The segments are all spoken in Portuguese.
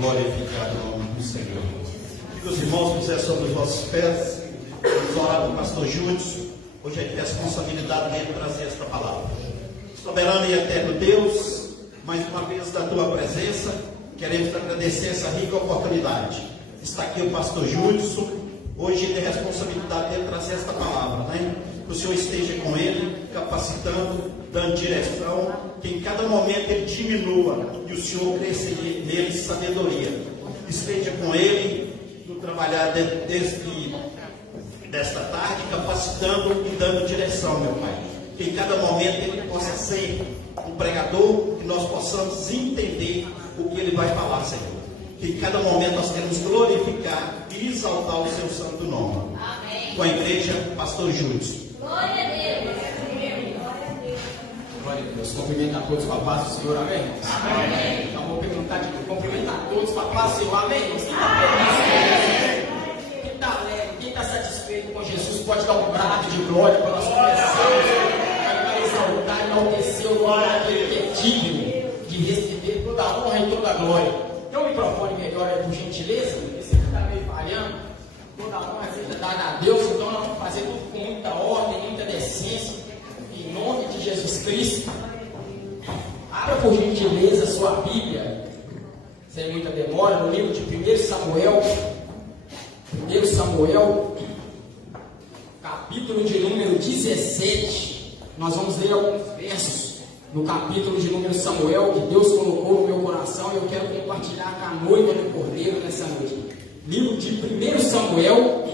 glorificado o nome do Senhor. Que os irmãos puserem sobre os vossos pés, vamos orar para o pastor Júlio. Hoje é de responsabilidade dele trazer esta palavra. Soberano e eterno Deus, mais uma vez da tua presença, queremos agradecer essa rica oportunidade. Está aqui o pastor Júlio, hoje tem responsabilidade dele trazer esta palavra, né? Que o Senhor esteja com ele, capacitando, dando direção, que em cada momento ele diminua e o Senhor cresça nele sabedoria. Esteja com ele no trabalhar desta tarde, capacitando e dando direção, meu Pai. Que em cada momento ele possa ser um pregador, que nós possamos entender o que ele vai falar, Senhor. Que em cada momento nós queremos glorificar e exaltar o seu santo nome. Amém. Com a igreja, pastor Júlio. Glória a Deus. Glória a Deus. Cumprimenta a todos com a paz do Senhor, amém? Amém. Então vou perguntar de cumprimenta a todos com a paz do Senhor, amém? Quem está feliz? Quem está alegre? Quem está satisfeito com Jesus pode dar um brado de glória para nós começarmos a exaltar e enaltecer o nome daquele que é digno de receber toda a honra e toda a glória. Tem um microfone melhor aí, por gentileza? Esse aqui está meio falhando. Toda a honra seja dada a Deus, então nós vamos fazer tudo com muita ordem, muita decência, em nome de Jesus Cristo. Abra por gentileza sua Bíblia, sem muita demora, no livro de 1 Samuel, capítulo de número 17. Nós vamos ler alguns versos no capítulo de número Samuel, que Deus colocou no meu coração, e eu quero compartilhar com a noiva do Cordeiro nessa noite. Livro de 1 Samuel,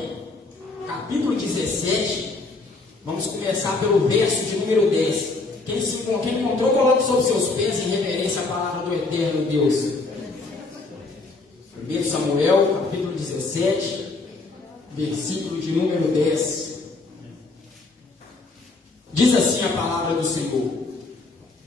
capítulo 17, vamos começar pelo verso de número 10. Quem encontrou, coloque sobre seus pés em reverência à palavra do eterno Deus. 1 Samuel, capítulo 17, versículo de número 10. Diz assim a palavra do Senhor: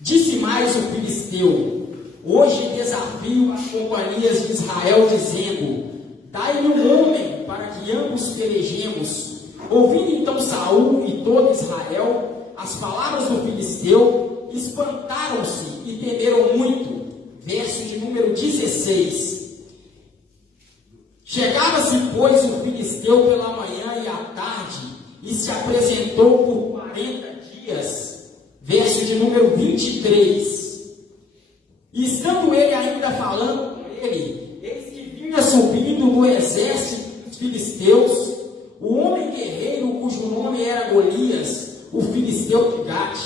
Disse mais o filisteu: Hoje desafio as companhias de Israel, dizendo: Dai-me um homem para que ambos pelejemos. Ouvindo então Saul e todo Israel as palavras do filisteu, espantaram-se e temeram muito. Verso de número 16. Chegava-se, pois, o filisteu pela manhã e à tarde, e se apresentou por 40 dias. Verso de número 23. E estando ele ainda falando com ele, eis que vinha subindo do exército dos filisteus o homem guerreiro cujo nome era Golias, o filisteu de Gate,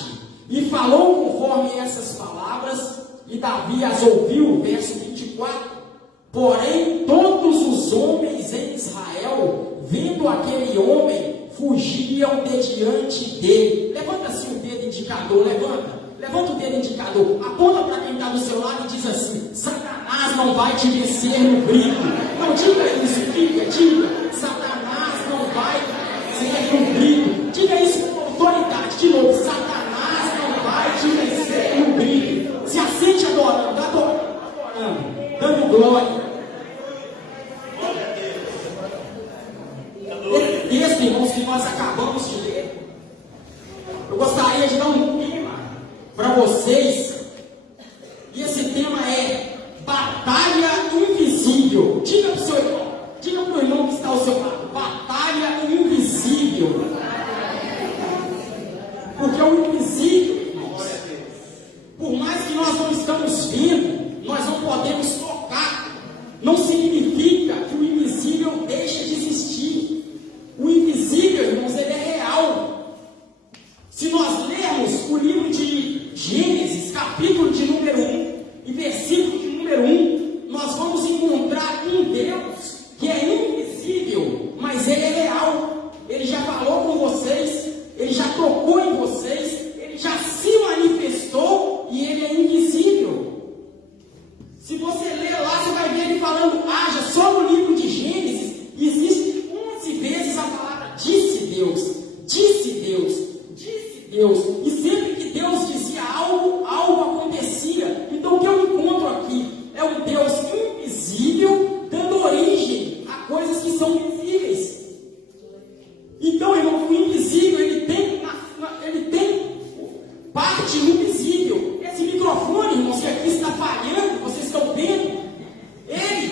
e falou conforme essas palavras, e Davi as ouviu. Verso 24. Porém todos os homens em Israel, vendo aquele homem, fugiam de diante dele. Levanta assim o dedo indicador, levanta o dedo indicador, aponta para quem está do seu lado e diz assim: Satanás não vai te vencer no brinco. Não diga isso, diga, Satanás não vai vencer no brinco. Diga isso com autoridade, de novo: Satanás não vai te vencer no brinco. Se assente adorando, dando glória. Esse texto, irmãos, que nós acabamos de ler, eu gostaria de dar um tema para vocês, e esse tema é Batalha Invisível. Diga para o seu irmão, diga para o irmão que está ao seu lado: Batalha Invisível. Porque o invisível, irmãos, por mais que nós não estamos vendo, nós não podemos tocar, não significa que o invisível deixa de existir. O invisível, irmãos, ele é real. Se nós lermos o livro de Gênesis, capítulo de número 1 e versículo de número 1, nós vamos encontrar um Deus que é invisível, mas ele é real. Ele já falou com vocês, ele já tocou em vocês, ele já se manifestou e ele é invisível. Se você ler lá, você vai ver ele falando, só no livro de Gênesis existe 11 vezes a palavra disse Deus, disse Deus, disse Deus. E sempre que Deus dizia algo, algo acontecia. Então o que eu encontro aqui é um Deus invisível dando origem a coisas que são visíveis. Então, irmão, o invisível ele tem parte no visível. Esse microfone, irmãos, que aqui está falhando, vocês estão vendo? Ele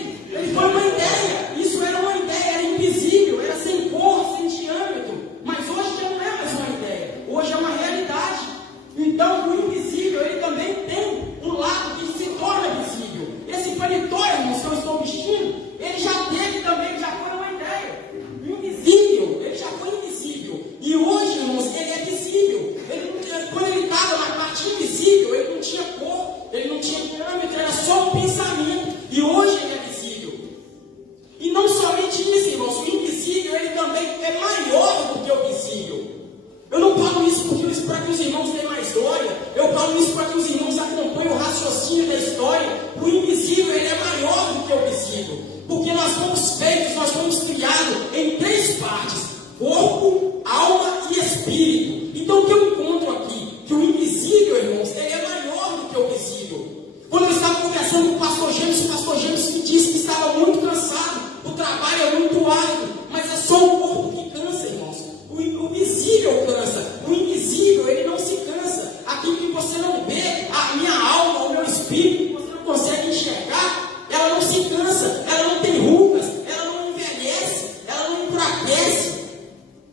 visível. Quando eu estava conversando com o pastor Gêmeos me disse que estava muito cansado, o trabalho é muito árduo, mas é só o corpo que cansa, irmãos. O visível cansa, o invisível ele não se cansa. Aquilo que você não vê, a minha alma, o meu espírito, que você não consegue enxergar, ela não se cansa, ela não tem rugas, ela não envelhece, ela não enfraquece.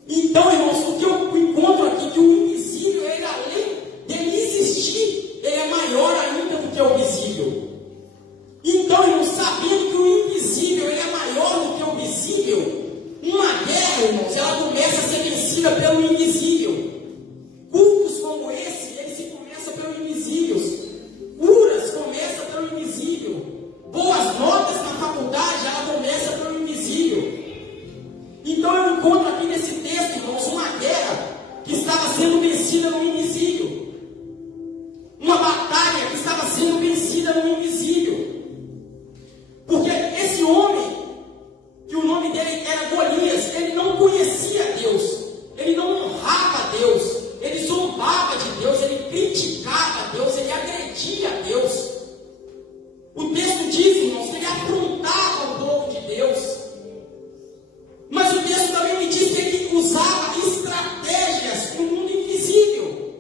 Então, irmãos, o que eu encontro aqui, que o invisível, ele além dele existir, ele é maior ainda do que o visível. Então, irmãos, sabendo que o invisível ele é maior do que o visível, uma guerra, irmãos, ela começa a ser vencida pelo invisível. Cultos como esse, eles se começam pelo invisível. Curas começam pelo invisível. Boas notas na faculdade, ela começa pelo invisível. Então eu encontro aqui nesse texto, irmãos, uma guerra que estava sendo vencida no invisível. Uma batalha que estava sendo vencida no invisível. Porque esse homem, que o nome dele era Golias, ele não conhecia Deus, ele não honrava Deus, ele zombava de Deus, ele criticava Deus, ele agredia Deus. O texto diz, irmãos, que ele afrontava o povo de Deus. Mas o texto também me diz que ele usava estratégias no mundo invisível.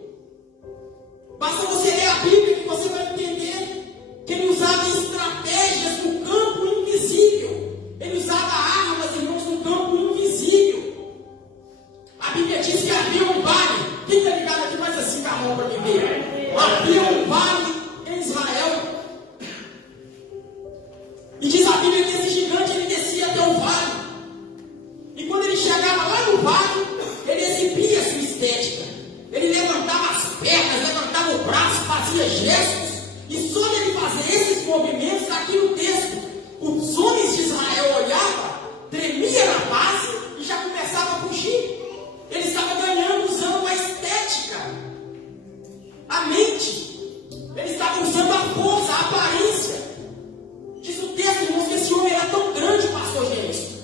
Basta você ler a Bíblia que você vai entender que ele usava estratégias no campo invisível. Ele usava armas, irmãos, no campo invisível. A Bíblia diz que havia um vale. Quem está ligado aqui mais assim com a mão para me ver? Havia um vale em Israel. E diz a Bíblia que esse gigante ele descia até o vale. E quando ele chegava lá no vale, ele exibia a sua estética. Ele levantava as pernas, levantava o braço, fazia gestos. E só dele fazer esses movimentos, aqui no texto, os homens de Israel olhavam, tremia na base e já começava a fugir. Ele estava ganhando usando a estética, a mente. Ele estava usando a força, a aparência. Diz o texto, irmãos, que esse homem era tão grande, pastor Gênesis.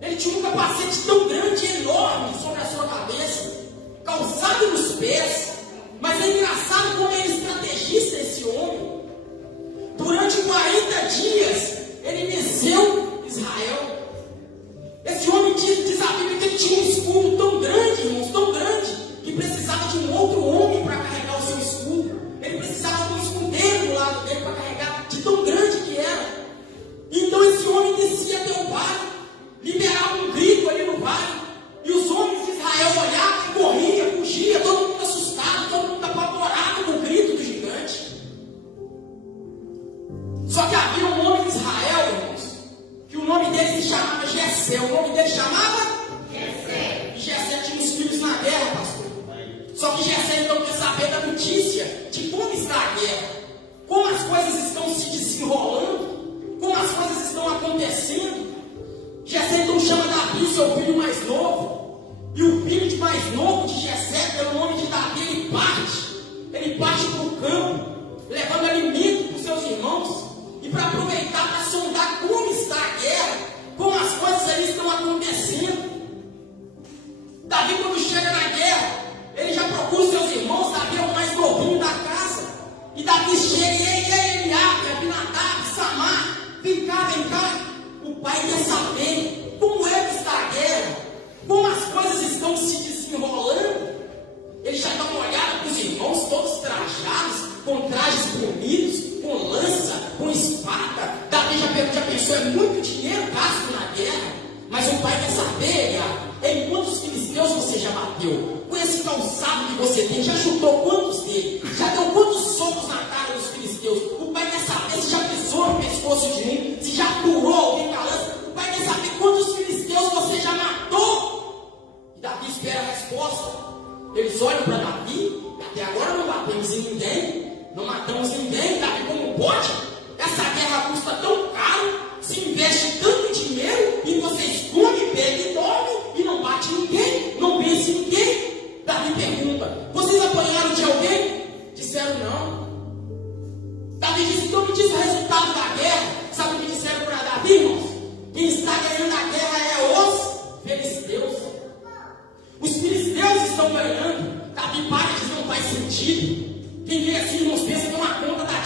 Ele tinha um capacete tão grande e enorme sobre a sua cabeça, calçado nos pés. Mas é engraçado como ele é estrategista, esse homem. Durante 40 dias, ele venceu Israel. Esse homem diz a Bíblia que ele tinha um escudo tão grande, irmãos, tão grande, que precisava de um outro homem para carregar o seu escudo. Ele precisava de um escudeiro do lado dele para carregar, de tão grande que era. Então esse homem descia até o vale, liberava um grito ali no vale, e os homens de Israel olhavam e corriam, fugiam, todo mundo assustado, todo mundo apavorado com o grito do gigante. Só que havia um homem de Israel, irmãos, que o nome dele se chamava Jessé. O nome dele chamava? Jessé. Jessé tinha uns filhos na guerra, pastor. Só que Jessé então quer saber da notícia de como está a guerra, como as coisas estão se desenrolando, como as coisas estão acontecendo. Jessé então chama Davi, seu filho mais novo, e o filho mais novo de Jessé, pelo nome de Davi, ele parte para o campo, levando alimento para os seus irmãos, e para aproveitar para sondar como está a guerra, como as coisas ali estão acontecendo. Davi, quando chega na guerra, ele já procura os seus irmãos. Davi é o mais novinho da casa, e Davi chega, e aí, Eliabe, Abinadab, Samar, vem cá. O pai quer saber como é que está a guerra, como as coisas estão se desenrolando. Ele já dá uma olhada para os irmãos, todos trajados, com trajes bonitos, com lança, com espada. Davi já pensou, é muito dinheiro gasto na guerra. Mas o pai quer saber, em quantos filisteus você já bateu? Com esse calçado que você tem, já chutou quantos dele? Já deu quantos socos na cara dos filisteus? O pai quer saber se já pisou no pescoço de um, se já furou alguém com a lança. O pai quer saber quantos filisteus você já matou. E Davi espera a resposta. Eles olham para Davi, até agora não batemos em ninguém, não matamos ninguém. Davi, como pode? Essa guerra custa tão caro, se investe tanto dinheiro, e vocês comem, bebem e dormem, e não bate ninguém, não vence ninguém. Davi pergunta, vocês apanharam de alguém? Disseram não. Davi disse, então me diz o resultado da guerra. Sabe o que disseram para Davi, irmãos? Quem está ganhando a guerra é os filisteus. Os filisteus estão ganhando. Davi para, diz, não faz sentido. Quem vê assim, irmãos, pensa que é uma conta da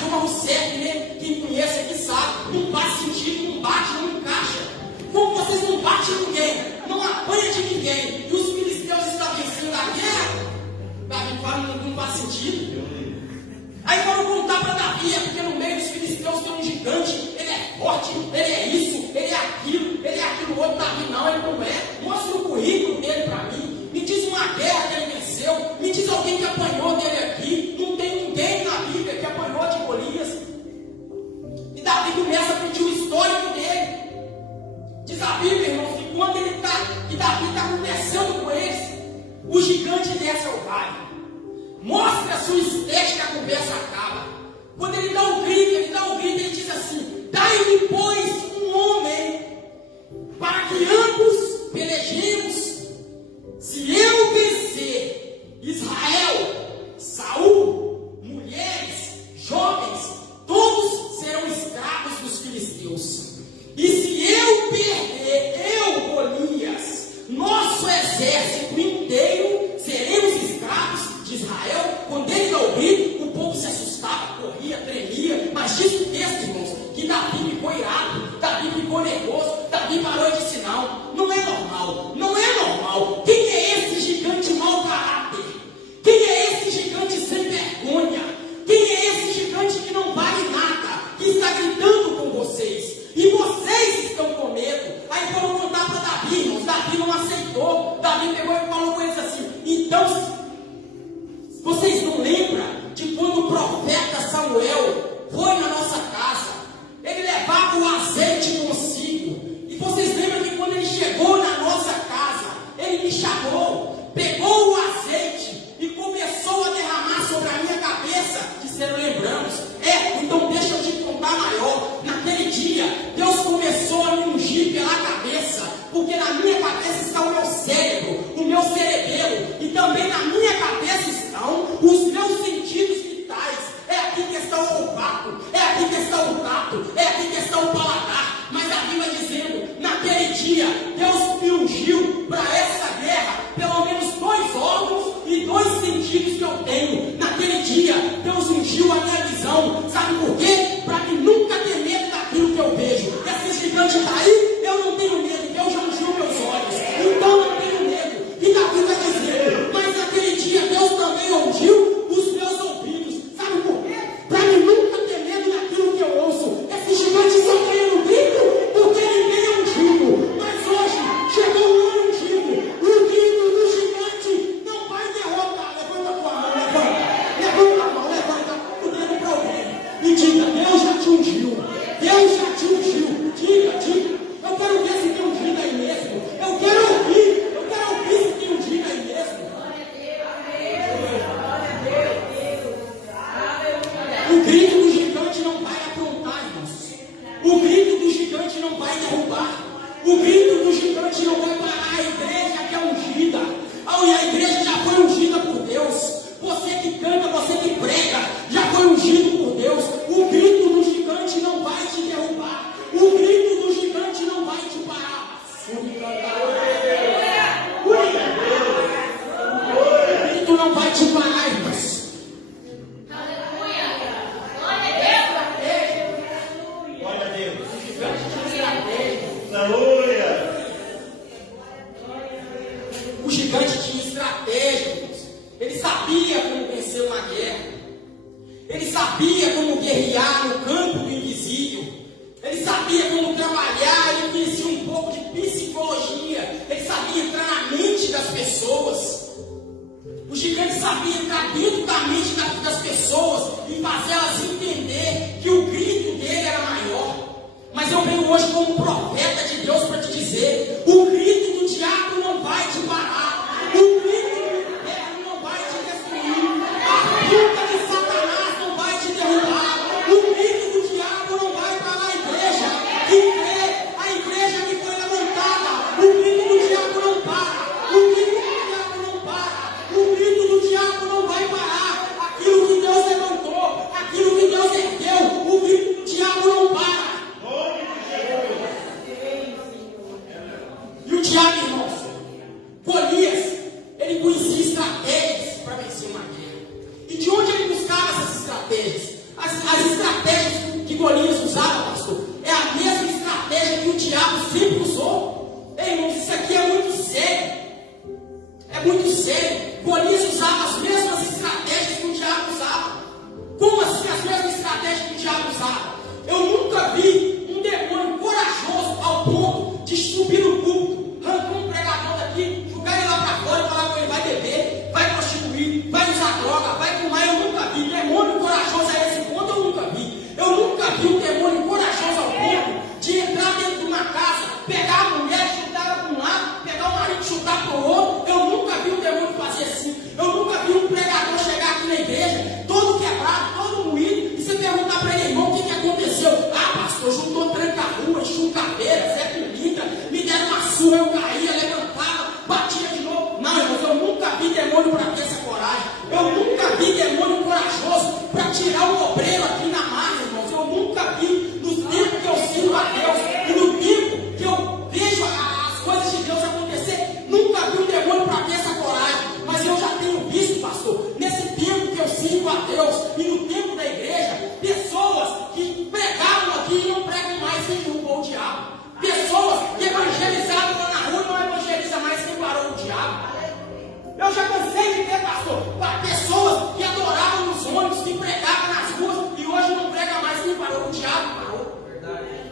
Davi é porque no meio dos filisteus tem um gigante, ele é forte, ele é isso, ele é aquilo outro. Davi não, ele não é. Mostra o currículo dele para mim. Me diz uma guerra que ele venceu. Me diz alguém que apanhou dele aqui. Não tem ninguém na Bíblia que apanhou de Golias. E Davi começa a pedir o histórico dele. Diz a Bíblia, irmãos, que quando que Davi está conversando com eles, o gigante desce ao vale. Mostra a sua estética, a conversa acaba. Quando ele dá um grito, ele diz assim: dai-me, pois, um homem, para que ambos pelejemos. Se eu vencer Israel, Saul, mulheres, jovens, todos serão escravos dos filisteus. E se eu perder, Golias, nosso exército inteiro, seremos escravos de Israel. Quando ele dá o grito, o povo se assustava, corria, tremia. Mas diz o texto, irmãos, que Davi ficou irado, Davi ficou nervoso, Davi parou e disse: não é normal, não é normal. Quem é esse gigante mau caráter? Quem é esse gigante sem vergonha? Quem é esse gigante que não vale nada, que está gritando com vocês? E vocês estão com medo. Aí foram contar para Davi, irmãos. Davi não aceitou. Davi pegou e falou com eles assim: então, vocês não lembram de quando o profeta Samuel foi na nossa casa? Ele levava o azeite consigo. E vocês lembram que quando ele chegou na nossa casa, ele me chamou, pegou o azeite e começou a derramar sobre a minha cabeça. Disseram: lembramos. Então deixa eu te contar maior. Naquele dia, Deus começou a me ungir pela cabeça, porque na minha cabeça está o meu cérebro, o meu cerebelo, e também na minha cabeça estão os meus sentidos vitais. É aqui que está o olfato, é aqui que está o tato, é aqui que está o paladar. Mas a Bíblia dizendo: naquele dia, Deus me ungiu para essa guerra, pelo menos 2 órgãos e 2 sentidos que eu tenho. Naquele dia, Deus ungiu a minha visão. Sabe por quê? Para que nunca ter medo daquilo que eu vejo. Esse gigante está aí, eu não tenho medo, Deus já ungiu meus olhos, então eu não tenho medo. E Davi está dizendo: mas naquele dia Deus também ungiu os meus ouvidos. Sabe por quê? Para mim nunca ter medo daquilo que eu ouço. Esse gigante só veio no grito porque ninguém é ungido. Mas hoje chegou o ungido. O grito do gigante não vai derrotar. Levanta a tua mão, levanta a mão, levanta o dedo para alguém e diga: Deus já te ungiu. Deus já te ungiu. Diga. Eu quero ver se tem ungido aí mesmo. Eu quero ouvir se tem ungido aí mesmo. O grito do gigante não vai aprontar, irmãos. O grito do gigante não vai derrubar. O grito do gigante não vai parar a igreja que é ungida. E a igreja já foi ungida por Deus. Você que canta, você que prega, já foi ungido por Deus. O grito do gigante não vai te derrubar. O grito do gigante não vai te parar. O grito não vai te parar, irmãos. Glória a Deus. O gigante tinha estratégia. Aleluia. O gigante tinha estratégia, irmãos. Ele sabia como vencer uma guerra. Ele sabia como guerrear no campo do invisível. Ele sabia como trabalhar. Ele conhecia um pouco de psicologia. Ele sabia entrar na mente das pessoas. O gigante sabia entrar dentro da mente das pessoas e fazê-las entender que o grito dele era maior. Mas eu venho hoje como profeta de Deus para te dizer: o grito do diabo não vai te parar. O grito do inferno não vai te destruir. A luta de Satanás não vai te derrubar. O grito do diabo não vai parar a igreja. A igreja que foi levantada. O grito do diabo não para. O grito do diabo não para. O grito do diabo não vai parar. Aquilo que Deus levantou, aquilo que Deus ergueu, o grito do diabo não para. estratégia que o diabo usava. Eu nunca vi um demônio corajoso ao ponto de subir no púlpito, arrancar um pregador daqui, jogar ele lá para fora e falar com ele: vai beber, vai prostituir, vai usar droga, vai fumar. Eu nunca vi demônio corajoso a esse ponto. Eu nunca vi. Eu nunca vi um demônio corajoso ao ponto de entrar dentro de uma casa, pegar a mulher, chutar ela para um lado, pegar o marido e chutar para o outro. Eu nunca vi um demônio fazer assim. Eu nunca vi um pregador chegar aqui na igreja, todo quebrado, todo moído, e você perguntar para ele: irmão, o que aconteceu? Ah, pastor, juntou tranca-rua, encheu caveira, Zé Pilintra, me deram uma surra, eu caía, levantava, batia de novo. Não, irmãos, eu nunca vi demônio para ter essa coragem. Eu nunca vi demônio corajoso para tirar o obreiro aqui na marra, irmãos. Eu nunca vi, no tempo que eu sirvo a Deus e no tempo que eu vejo as coisas de Deus acontecer, nunca vi um demônio para ter essa coragem. Mas eu já tenho visto, pastor, nesse tempo que eu sirvo a Deus e no tempo da igreja, pessoas que pregavam aqui e não pregam mais sem derrubar o diabo. Pessoas que evangelizavam lá na rua e não evangelizam mais sem parar o diabo. Eu já cansei de ver, pastor, pessoas que adoravam nos ônibus, que pregavam nas ruas e hoje não pregam mais sem parar o diabo. Parou.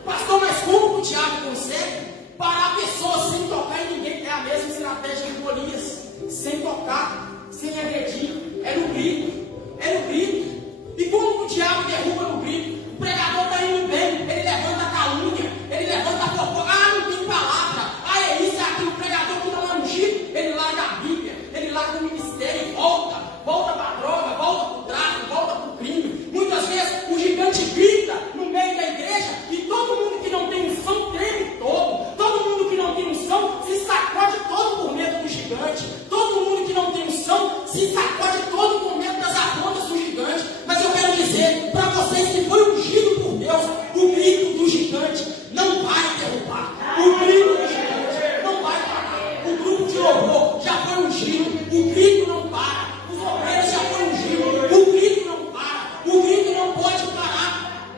Pastor, mas como o diabo consegue parar pessoas sem tocar em ninguém? É a mesma estratégia de Golias. Sem tocar, sem agredir, é no grito, é no grito. E como o diabo derruba no grito? O pregador está indo bem, ele levanta a calúnia, ele levanta a fofoca. Ah, não tem palavra, ah, é isso, é aquilo. O pregador que não é ungido, ele larga a Bíblia, ele larga o ministério e volta para a droga, volta para o tráfico, volta para o crime. Muitas vezes o gigante grita no meio da igreja e todo mundo que não tem unção treme todo. Todo mundo que não tem unção se sacode todo por medo do gigante. Todo mundo que não tem unção se sacode todo com medo das apontas do gigante. Mas eu quero dizer para vocês que foi ungido por Deus, o grito do gigante não vai derrubar. O grito do gigante não vai parar. O grupo de louvor já foi ungido, o grito não para. Os obreiros já foram ungidos, o grito não para. O grito não pode parar.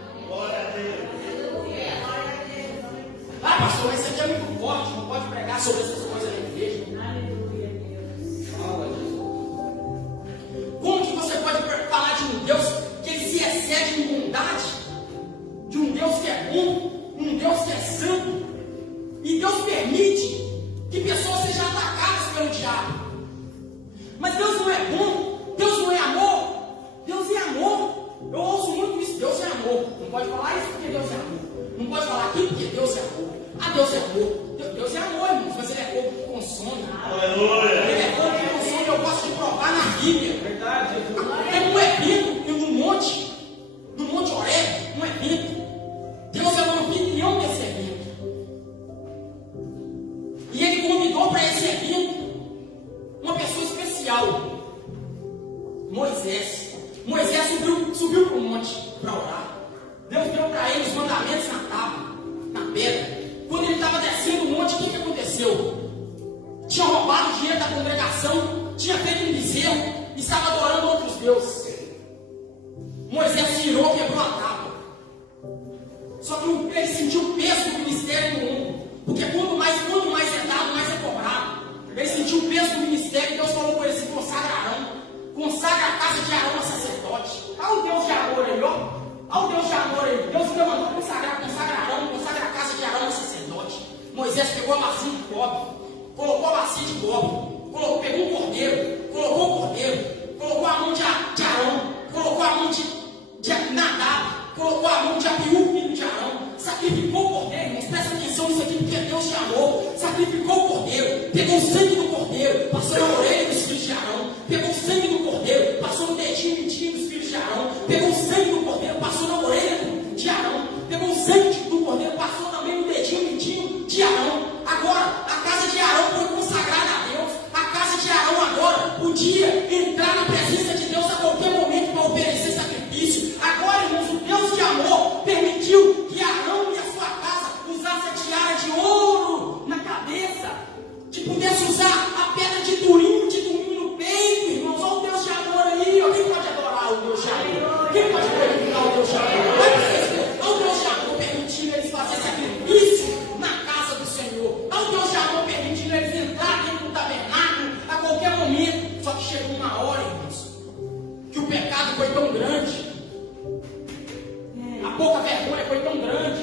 Ah, pastor, esse aqui é muito forte, não pode pregar sobre essas coisas na igreja. Como que você pode falar de um Deus que ele se excede em bondade? De um Deus que é bom, um Deus que é santo, e Deus permite que pessoas sejam atacadas pelo diabo. Mas Deus não é bom, Deus não é amor, Deus é amor. Eu ouço muito isso: Deus é amor. Não pode falar isso porque Deus é amor. Não pode falar aqui porque Deus é amor. Ah, Deus é amor. Deus é amor, irmãos, mas ele é fogo que consome. Ele é fogo que consome. Eu gosto de provar na Bíblia. Verdade. Tem um evento no Monte Horebe, um evento. Deus é o anfitrião desse evento. E ele convidou para esse evento uma pessoa especial, Moisés. Moisés subiu para o monte para orar. Deus deu para ele os mandamentos na tábua, na pedra. Quando ele estava descendo o monte, o que aconteceu? Tinha roubado o dinheiro da congregação, tinha feito um bezerro, estava adorando outros deuses. Moisés tirou, quebrou a tábua. Só que ele sentiu o peso do ministério no ombro, porque quanto mais é dado, mais é cobrado. Ele sentiu o peso do ministério e Deus falou com ele: se consagra a casa de Arão a sacerdote. Olha o Deus de amor aí, ó. Olha o Deus de amor aí. Deus que mandou consagra Arão, consagra a casa de Arão a sacerdote. Moisés pegou a bacia de cobre, colocou a bacia de cobre, pegou o cordeiro, colocou a mão de Arão, colocou a mão de Nadab, colocou a mão de Abiú, filho de Arão, sacrificou o cordeiro. Irmãos, presta atenção nisso aqui, porque Deus te amou. Sacrificou o cordeiro, pegou o sangue do cordeiro, passou na orelha dos filhos de Arão, pegou o sangue do cordeiro, passou no dedinho mindinho dos filhos de Arão, pegou o sangue do cordeiro, passou na orelha de Arão, pegou o sangue do cordeiro, passou também no dedinho mindinho de Arão. Agora, a casa de Arão foi consagrada a Deus. A casa de Arão agora podia entrar na presença de Deus a qualquer momento para oferecer sacrifício. Agora, irmãos, o Deus de amor permitiu que Arão e a sua casa usassem a tiara de ouro na cabeça, que pudesse usar a pedra de Turim, de pouca vergonha foi tão grande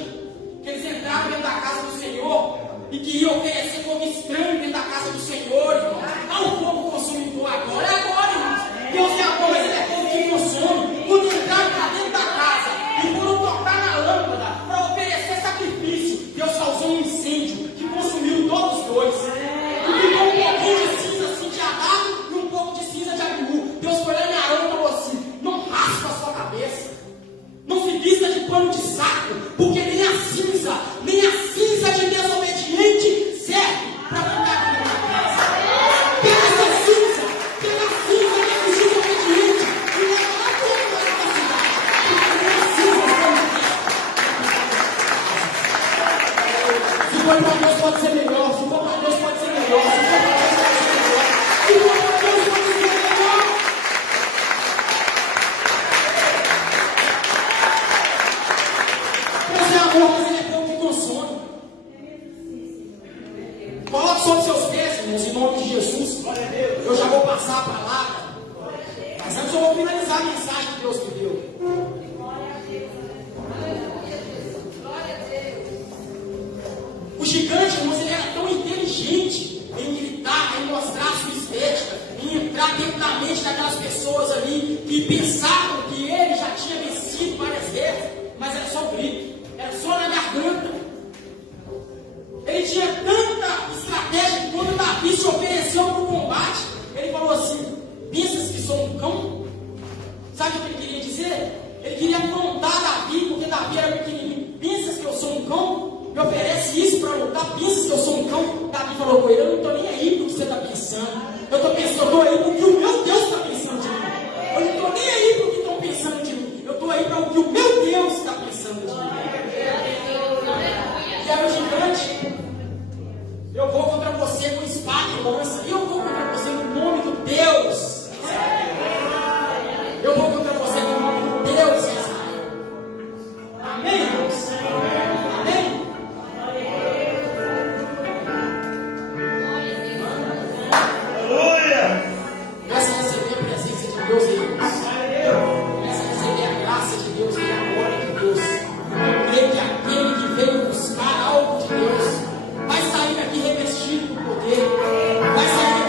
que eles entraram dentro da casa do Senhor e queriam oferecer fogo estranho dentro da casa do Senhor, irmãos. Há um fogo consumidor agora, é agora, irmãos. Deus é amor, mas ele é fogo que consome. Quando entraram para dentro da casa e foram tocar na lâmpada para oferecer sacrifício, Deus causou um incêndio que consumiu todos os dois. E ficou um pouquinho de cinza assim de Adão e um pouco de cinza de Abiú. Deus foi lá em Arão e falou assim: não raspa a sua cabeça, não se vista de pano de saco, porque nem a cinza de desobediente serve para ficar aqui na casa. Pega essa cinza de desobediente e leva lá dentro da sua cidade, porque nem a cinza serve. Se for para Deus pode ser melhor, se for para Deus pode ser melhor, se for para Deus pode ser melhor, se for para Deus pode ser melhor. Deus é amor, mas ele é fogo que consome. Coloque sobre seus pés, irmãos, em nome de Jesus. Eu já vou passar a palavra, mas antes eu vou finalizar a mensagem que Deus me deu. O gigante, irmãos, ele era tão inteligente em gritar, em mostrar sua estética, em entrar dentro da mente daquelas pessoas ali que pensavam que ele já tinha vencido várias vezes, mas era só o grito, era só na garganta. Ele tinha tanta estratégia que quando Davi se ofereceu para o combate, ele falou assim: pensas que sou um cão? Sabe o que ele queria dizer? Ele queria afrontar Davi, porque Davi era pequenininho. Pensas que eu sou um cão? Me oferece isso para lutar? Pensas que eu sou um cão? Davi falou com ele: eu não estou nem aí para o que você está pensando. Eu estou aí para o que o meu Deus está pensando de mim. Eu não estou nem aí para o que estão pensando de mim. Eu estou aí para o que o meu Deus está pensando de mim. E aí o gigante: eu vou contra você com espada e lança. E eu vou contra você no nome do Deus. Eu vou contra você no nome do Deus, Israel. Amém, irmãos? Amém? Aleluia! Começa a receber a presença de Deus em nós. Começa a receber a graça de Deus e a glória de Deus. Eu creio que aquele que veio buscar algo de Deus vai sair daqui revestido com poder. Vai sair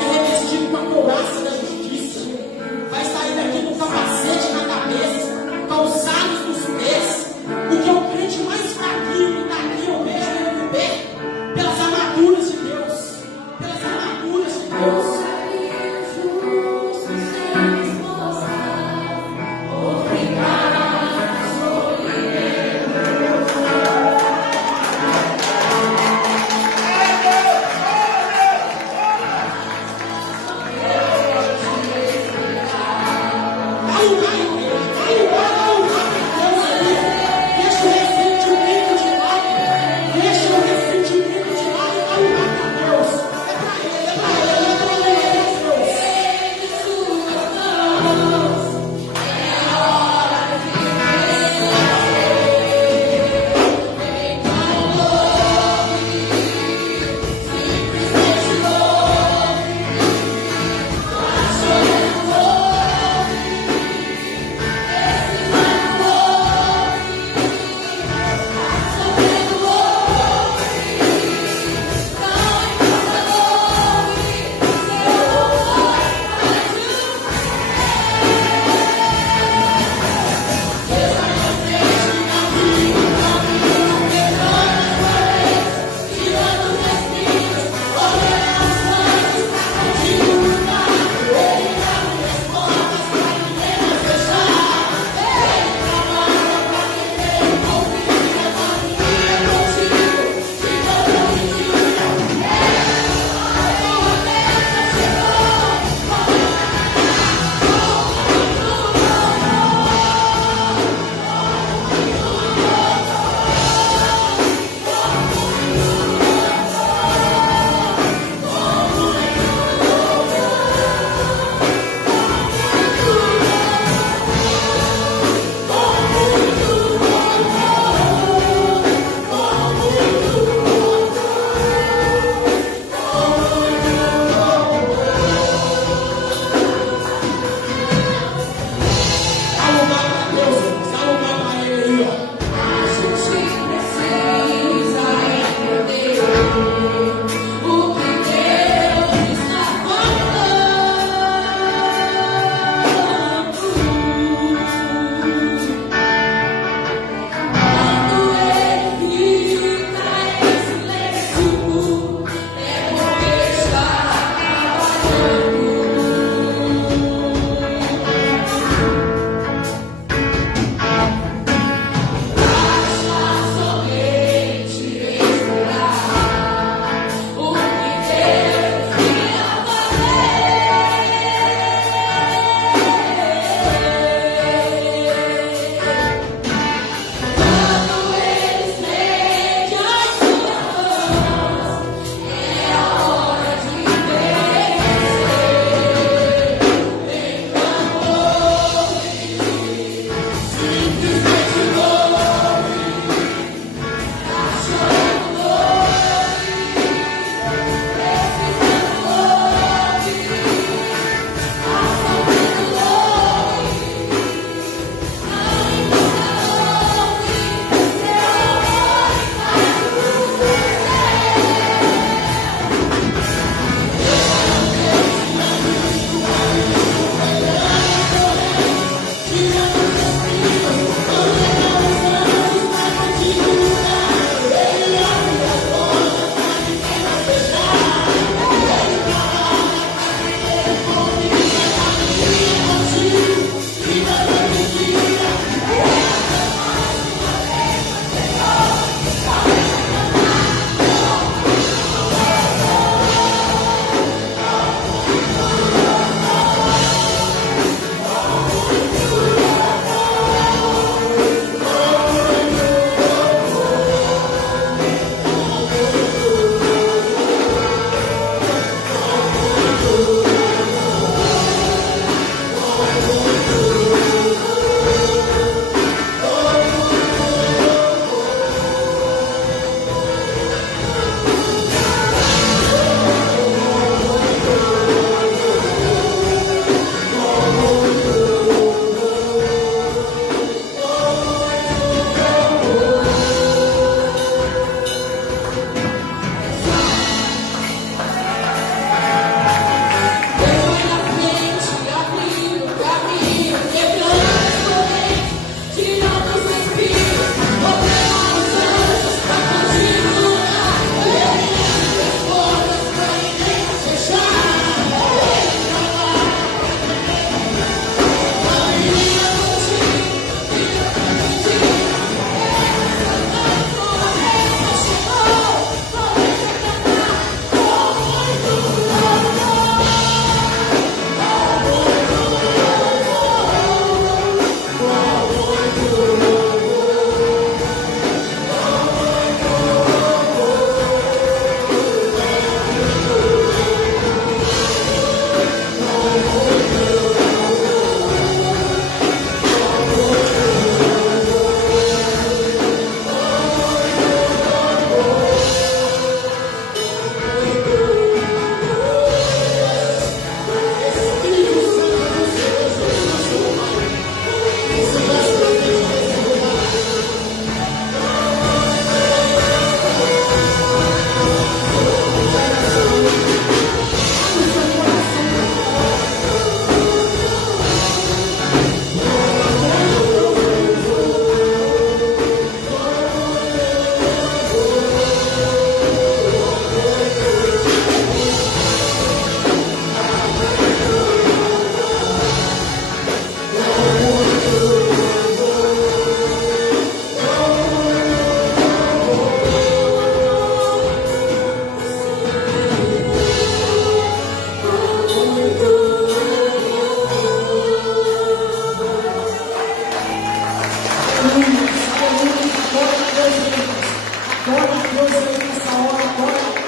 Glória a Deus aí nessa hora, glória.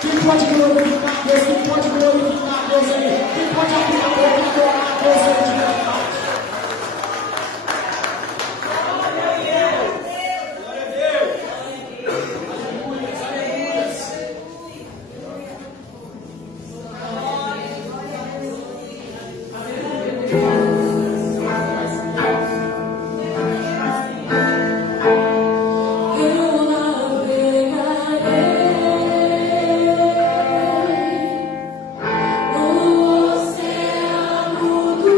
Quem pode glorificar a Deus? Quem pode glorificar a Deus aí? Quem pode abrir a boca e adorar a Deus aí de verdade? O oceano do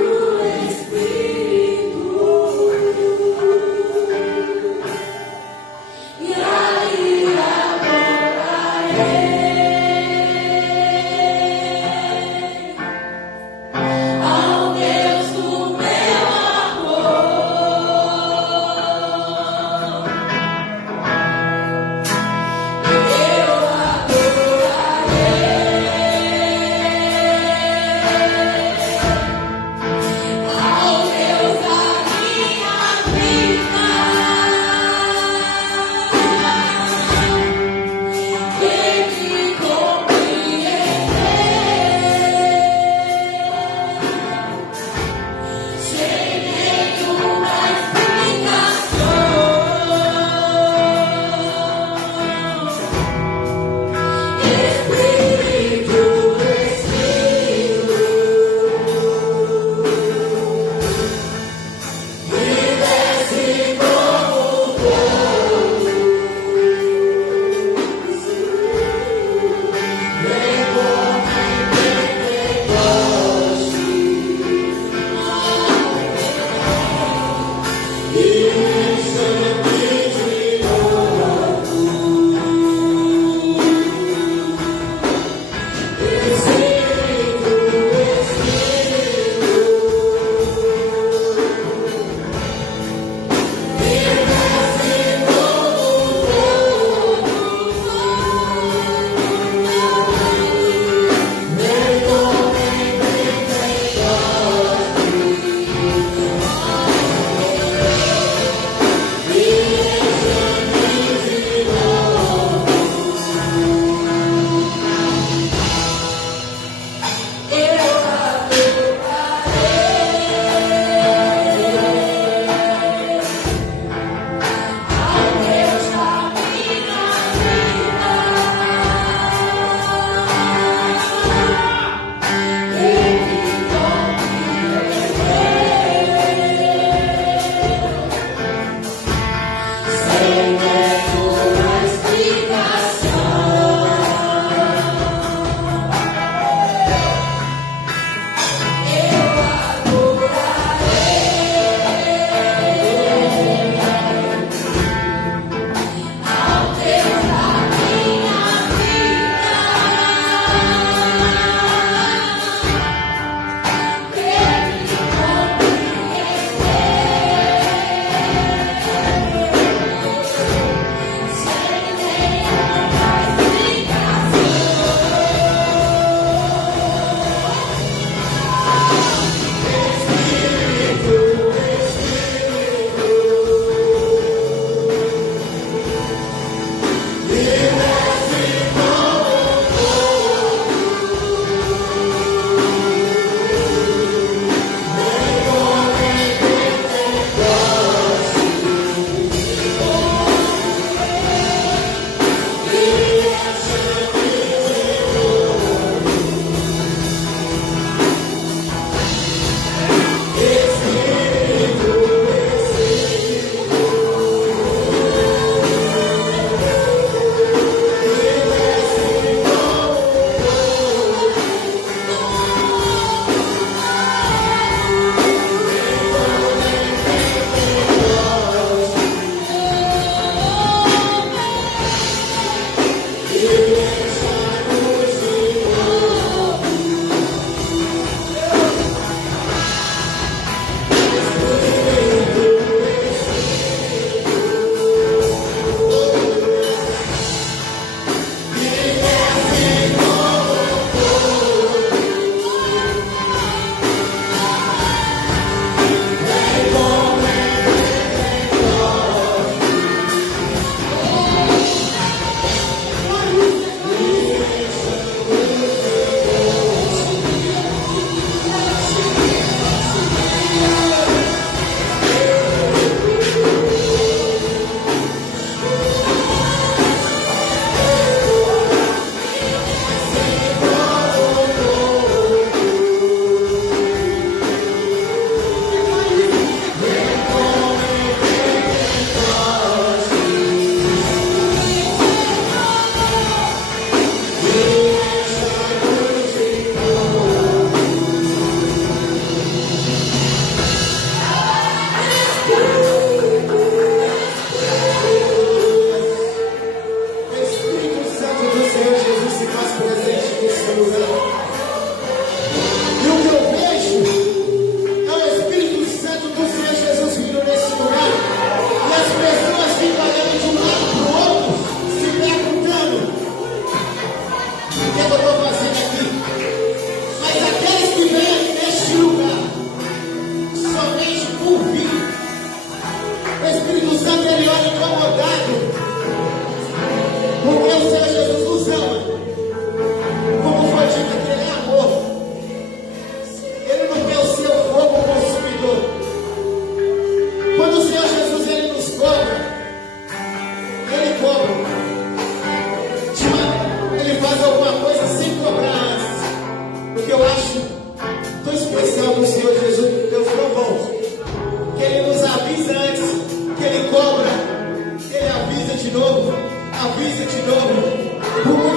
I'll visit you, Lord.